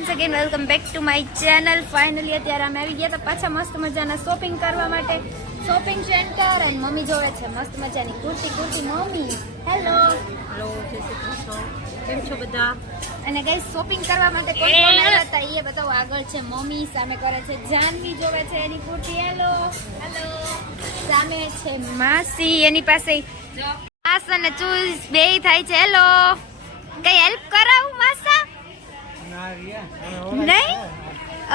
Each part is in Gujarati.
Once again welcome back to my channel finally અત્યારે અમે આવી ગયા હતા પાછા મસ્ત મજાના શોપિંગ કરવા માટે. શોપિંગ સેન્ટર અને મમ્મી જોડે છે. મસ્ત મજાની kurti kurti. Mummy hello hello જય શ્રી કૃષ્ણ. કેમ છો બધા? અને ગઈ શોપિંગ કરવા માટે કોણ કોણ આવ્યા હતા? એ બતાવો. આગળ છે મમ્મી સામે કરે છે જાનવી જોવે છે એની કુર્તી. હેલો હેલો સામે છે માસી એની પાસે માસ અને ચૂસ બે થાય છે. હેલો કઈ હેલ્પ નહીં?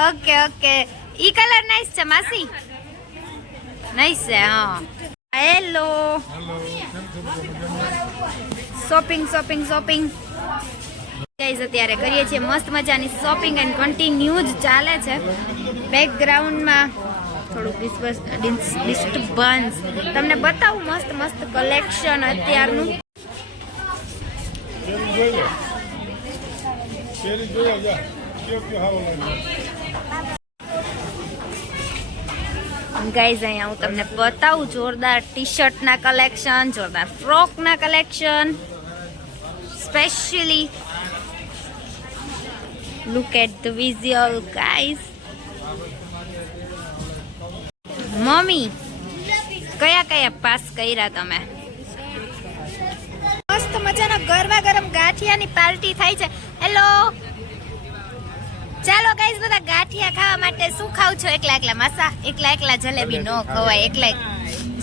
Okay okay. ઈ કલર નાઈસ છે, માસી? નાઈસ છે, હા. Hello shopping shopping shopping guys અત્યારે કરીએ છીએ મસ્ત મજાની શોપિંગ એન્ડ કન્ટિન્યુ જ ચાલે છે. બેકગ્રાઉન્ડમાં થોડુંક ડિસ્ટર્બન્સ તમને બતાવું મસ્ત મસ્ત કલેક્શન અત્યારનું. જોઈ ગાઈઝ અહીંયા હું તમને બતાવું જોરદાર ટી શર્ટના કલેક્શન જોરદાર ફ્રોકના collection specially look at the visual guys mummy, કયા કયા પાસ કર્યા તમે? મસ્ત મજાના ગરમા ગરમ ગાંઠિયાની પાર્ટી થાય છે. હેલો ચાલો ગાઈસ બધા ગાંઠિયા ખાવા માટે શું ખાવ છો? એકલા એકલા માસા એકલા એકલા જલેબી નો ખવાય એકલા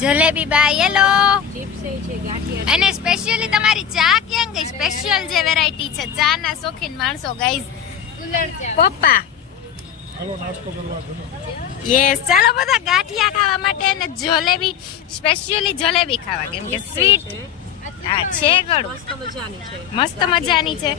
જલેબી બા યેલો ચિપ્સ છે ગાંઠિયા અને સ્પેશિયલી તમારી ચા કેમ ગઈ? સ્પેશિયલ જે વેરાયટી છે ચા ના શોખીન માણસો ગાઈઝ પપ્પા. હાલો નાસ્તો કરવા ચલો યસ ચાલો બધા ગાંઠિયા ખાવા માટે અને જલેબી સ્પેશિયલી જલેબી ખાવા કેમ કે સ્વીટ હા છે ગળું. મસ્ત મજાની છે. મસ્ત મજાની છે.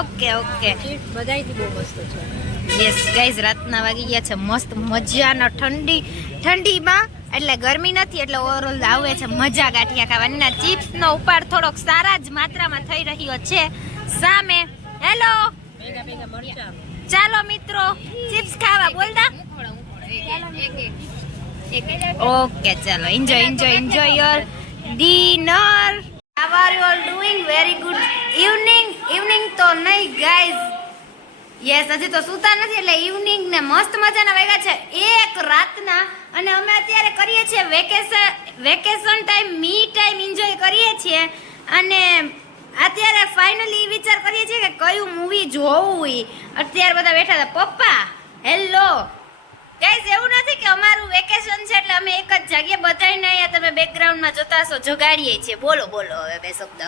Okay okay. બધાયથી બહુ મસ્ત છે. યસ ગાઈઝ રાતના વાગી ગયા છે. મસ્ત મજાનો ઠંડી ઠંડીમાં એટલે ગરમી નથી એટલે ઓવરઓલ આવે છે મજા ગાંઠિયા ખાવાની. ના ચિપ્સ નો ઉપાડ થોડોક સારા જ માત્રામાં થઈ રહ્યો છે. સામે હેલો. ચાલો મિત્રો ચિપ્સ ખાવા બોલતા. ઓકે ચાલો. Enjoy enjoy enjoy your dinner how are you all doing very good evening evening તો નહીં ગાઈઝ યસ હજી તો સુતા નથી એટલે ઇવનિંગ ને મસ્ત મજાના વાગ્યા છે. એક રાતના અને અમે અત્યારે કરીએ છીએ vacation vacation time me time enjoy કરીએ છીએ. અને અત્યારે ફાઇનલી વિચાર કરીએ છીએ કે કયું મૂવી જોવું અત્યારે બધા બેઠા હતા. પપ્પા હેલો ગાઈઝ એવું નથી કે અમારું વેકેશન છે એટલે અમે એક જ જગ્યાએ બધાને અહીંયા તમે બેકગ્રાઉન્ડમાં જોતા હશો, જગાડીએ છીએ. બોલો બોલો હવે બે શબ્દ.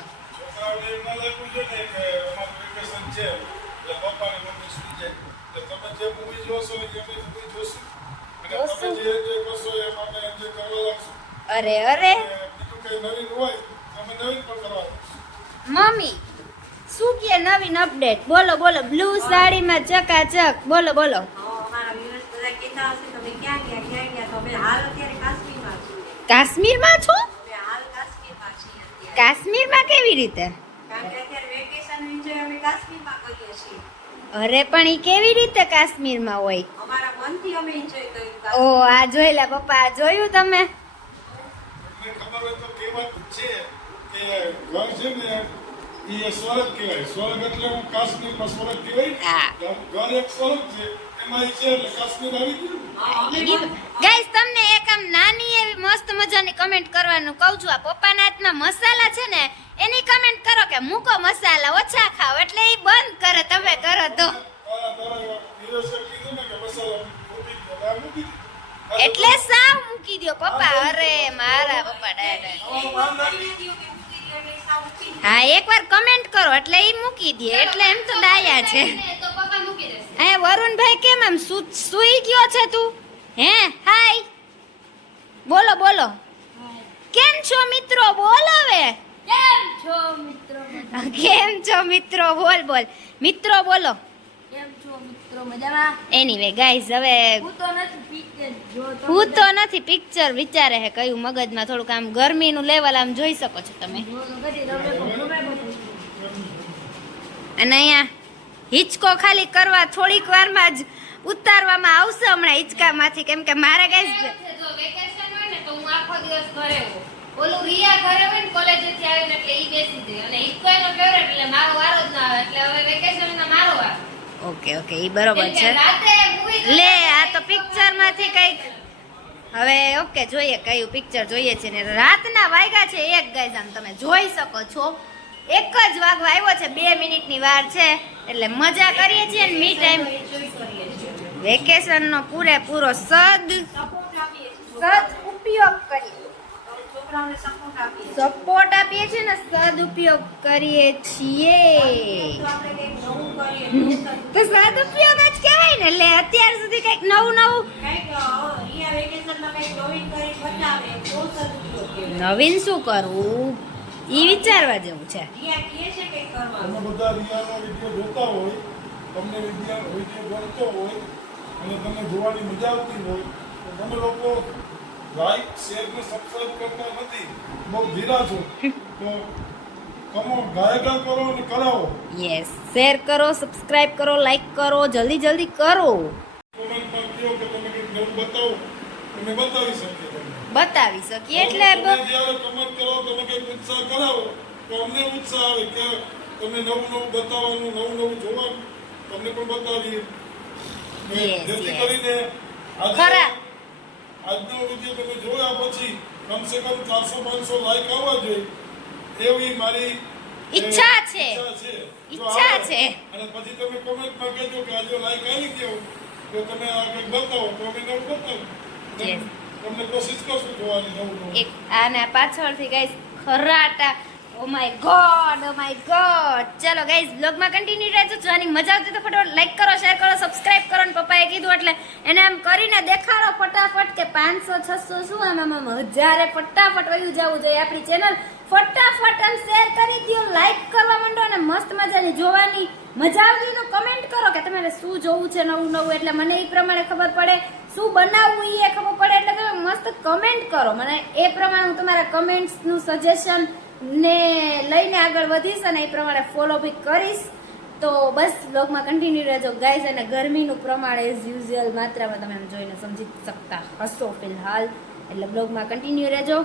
અરે અરે. મમ્મી, શું કે નવીન અપડેટ બોલો બોલો. બ્લુ સાડીમાં ચકાચક. બોલો બોલો અમારા વ્યુઅર્સ બધા કહેતા હશે તમે ક્યાં ગયા ક્યાં ગયા તો અમે હાલ અત્યારે કાશ્મીરમાં છો. કાશ્મીરમાં કેવી રીતે? કારણ કે અત્યારે વેકેશન એન્જોય અમે કાશ્મીરમાં કરીએ છીએ. અરે પણ ઈ કેવી રીતે કાશ્મીરમાં હોય? અમારા મનથી અમે એન્જોય કર્યું ઓ આ જોઈ લે પપ્પા આ જોયું તમે? તમને ખબર હોય તો કહેવાતું જ છે કે ઘર છે ને એ સ્વર્ગ કહેવાય. સ્વર્ગ એટલે હું કાશ્મીરમાં સ્વર્ગ કહેવાય. હા. ઘર એક સ્વર્ગ છે. એમાં છે એટલે કાશ્મીર આવી ગયું ગાઈસ, તમને એક આમ નાની એવી મસ્ત મજાની કમેન્ટ કરવાનું કહું છું. આ પપ્પાના હાથમાં મસાલા છે ને, એની કમેન્ટ કરો કે મૂકો મસાલા, ઓછા ખાઓ, એટલે એ બંધ કરે, તમે કરો તો. એટલે. સાવ મૂકી દો પપ્પા. અરે મારા પપ્પા ડાયા હા, એકવાર કમેન્ટ કરો, એટલે એ મૂકી દે એટલે એમ તો ડાયા છે. હે વરુણભાઈ કેમ આમ સૂઈ ગયો છે તું? હે હાય. બોલો બોલો. કેમ છો મિત્રો? બોલ હવે. કેમ છો મિત્રો કેમ છો મિત્રો? બોલ બોલ. મિત્રો બોલો. કેમ છો મિત્રો મજામાં? એનીવે ગાઈઝ હવે હું તો નથી પિક્ચર જો તો હું તો નથી પિક્ચર વિચારે હે કયું મગજમાં થોડુંક આમ ગરમીનું લેવલ આમ જોઈ શકો છો તમે. અને અહીંયા હિંચકો ખાલી કરવા થોડીક વારમાં જ ઉતારવામાં આવશે હમણાં હિચકામાંથી. કેમ કે મારા ગાઈઝ જો વેકેશન હોય ને તો હું આખો દિવસ ઘરે હોઉં. ઓલું રિયા ઘરે હોય ને કોલેજથી આવીને એટલે ઈ બેસી જાય. અને હિચકો એનો ફેવરેટ એટલે મારો વારો જ ના આવે. એટલે હવે વેકેશનમાં મારો વારો. ઓકે ઓકે એ બરોબર છે. લે આ તો પિક્ચરમાંથી કંઈક. હવે ઓકે જોઈએ કયું પિક્ચર જોઈએ છે ને. રાતના વાગ્યા છે એક ગાઈઝ આમ તમે જોઈ શકો છો. એક જ વાગવા આવ્યો છે બે મિનિટની વાર છે એટલે મજા કરીએ છીએ ને મી ટાઈમ Enjoy વેકેશન નો પૂરેપૂરો સદ. સદ ઉપયોગ કરીએ. સપોર્ટ આપીએ છીએ ને સદ ઉપયોગ કરીએ છીએ તો સદ ઉપયોગ જ કહેવાય ને એટલે અત્યાર સુધી કંઈક નવું નવું. નવીન શું કરવું ઈ વિચારવા જેવું છે. અહીંયા કહે છે કંઈક કરવાનું. તમે બધા રિયાનો વીડિયો જોતા હોય તમને વીડિયો વીડિયો ગમતો હોય અને તમને જોવાની મજા આવતી હોય તો તમે લોકો લાઈક શેર ને સબસ્ક્રાઇબ કરતા નથી. બહુ ધીરા છો. તો કમો ગાયકા કરો અને કરાવો. યસ શેર કરો સબસ્ક્રાઇબ કરો લાઈક કરો જલ્દી જલ્દી કરો. કોમેન્ટમાં કહો કે તમે કંઈક નવું બતાવો. અમે બતાવી શકીએ તમને બતાવી શકીએ એટલે તમે જ્યારે કમેન્ટ કરો તમે કંઈક ઉત્સાહ કરાવો તો અમને ઉત્સાહ આવે કે તમે નવું નવું બતાવવાનું નવું નવું જોવાનું તમને પણ બતાવીએ જેથી કરીને આજે ખરા. આજનો વીડિયો તમે જોયા પછી કમસે કમ ચારસો પાંચસો લાઈક આવવા જોઈએ એવી મારી ઈચ્છા છે. ઈચ્છા છે જો ઈચ્છા છે. અને પછી તમે કોમેન્ટમાં કહેજો કે આજે લાઈક આવી ગયો તો તમે આગળ બતાવો તો અમે નવું બતાવો. તમને કોશિશ કરશું જોવાની નવું એક આના પાછળથી ગાઈસ ખરાટા oh my God oh my God ચલો ગાઈઝ બ્લોગમાં કન્ટિન્યુ રહેજો. જોવાની મજા આવતી તો ફટાફટ લાઈક કરો શેર કરો સબસ્ક્રાઇબ કરો ને પપ્પાએ કીધું એટલે એને આમ કરીને દેખાડો ફટાફટ કે પાંચસો, છસો શું આમ આમ હજારે ફટાફટ વયું જવું જોઈએ આપણી ચેનલ ફટાફટ આમ શેર કરી દો લાઈક કરવા માંડો અને મસ્ત મજાની જોવાની મજા આવતી તો કમેન્ટ કરો કે તમારે શું જોવું છે નવું નવું. એટલે મને એ પ્રમાણે ખબર પડે શું બનાવવું એ ખબર પડે એટલે તમે મસ્ત કમેન્ટ કરો. મને એ પ્રમાણે હું તમારા કમેન્ટ્સનું સજેશન ને લઈને આગળ વધીશ અને એ પ્રમાણે ફોલો બી કરીશ. તો બસ બ્લોગમાં કન્ટિન્યુ રહેજો. ગાઈસ અને ગરમીનું પ્રમાણ એઝ યુઝ્યુઅલ માત્રામાં તમે એમ જોઈને સમજી શકતા હશો ફિલહાલ. એટલે બ્લોગમાં કન્ટિન્યુ રહેજો.